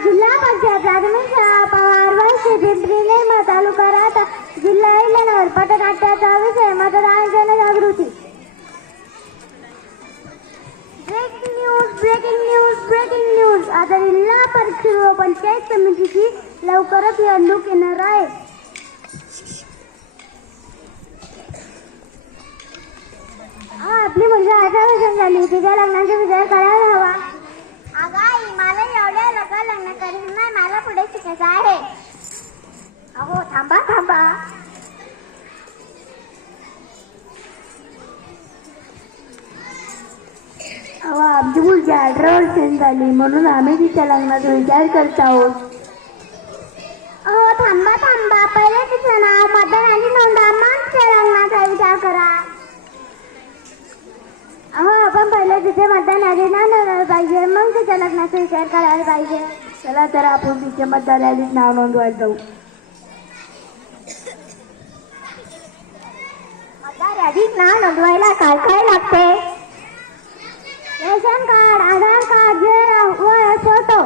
जिल्हा पंचायत प्राथमिक नाट्याचा पटनाट्याचा विषय मतदान जनजागृती breaking news breaking news breaking news आता जिल्हा परिषद पंचायत समितीची लवकरच निवडणूक येणार आहे आपली मुलगी अठरा झाली तिच्या लग्नाचा विचार करायला हवा अगं आई मला एवढ्या लग्न लग्न करीन नाही मला पुढे शिकायचं आहे अहो थांबा थांबा अहो मुलगी अठरा वर्षांची झाली म्हणून आम्ही तिच्या लग्नाचा विचार करत आहोत. अहो थांबा थांबा. पहिले तिचं नाव मतदानाची नोंदा मग तिच्या लग्नाचा विचार करा. अहो आपण पहिले तिथे मतदान यादी नाव नोंदवायला पाहिजे. मग तिच्या लग्नाचा विचार करायला पाहिजे. चला तर आपण तिच्या मतदान यादीत नाव नोंदवायला जाऊ. मतदार यादीत नाव नोंदवायला काय काय लागते? Ration card Aadhaar card xerox व फोटो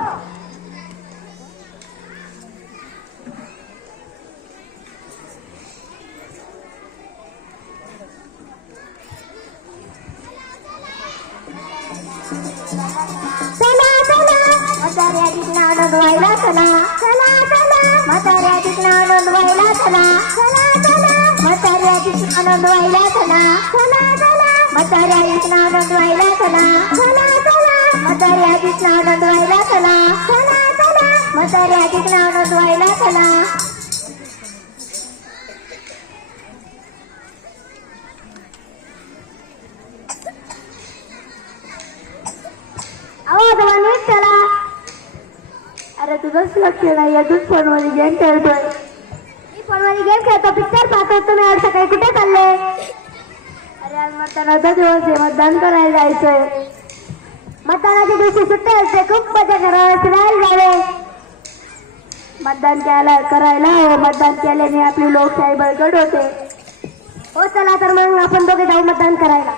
चला चला मतदार यादीत नाव नोंदवायला चला चला चला मतदार यादीत नाव नोंदवायला चला चला चला मतदार यादीत नाव नोंदवायला चला चला चला मतदार यादीत नाव नोंदवायला चला. चला चला. मतदार यादीत नाव नोंदवायला चला चला. चला मतदार यादीत नाव नोंदवायला चला चला. अरे तुझंच लक्ष नाही आहे तूच फोनमध्ये गेम खेळतोय. मी फोनमध्ये गेम खेळतो. पिक्चर पाहतो तुम्ही आज सकाळी. कुठे चालले? अरे आज मतदानाचा दिवस आहे मतदान करायला जायचंय. मतदानाच्या दिवशी सुट्टी असते खूप मजा करावं फिरायला जावे. मतदान केला करायला हवं. मतदान केल्याने आपली लोकशाही बळकट होते. हो चला तर मग आपण दोघे जाऊ मतदान करायला.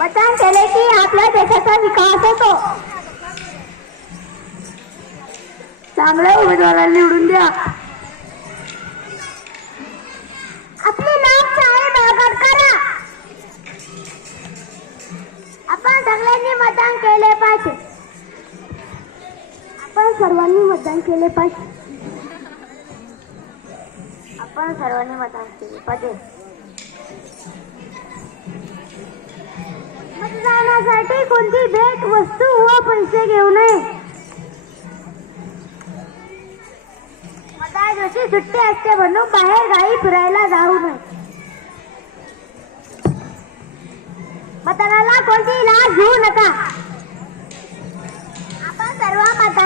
मतदान केले की आपल्या देशाचा विकास होतो. चांगल्या उमेदवाराला निवडून द्या. आपली लोकशाही बळकट करा आपण सगळ्यांनी मतदान केले पाहिजे. आपण सर्वांनी मतदान केले पाहिजे. आपण सर्वांनी मतदान केले पाहिजे. मतदानासाठी कोणती भेट वस्तू व पैसे घेऊ नये मतदान दिवशी सुट्टी असते म्हणून बाहेर गाई फिरायला जाऊ नये. मतदानाला कोणती लाच घेऊ नका. आपण सर्व मता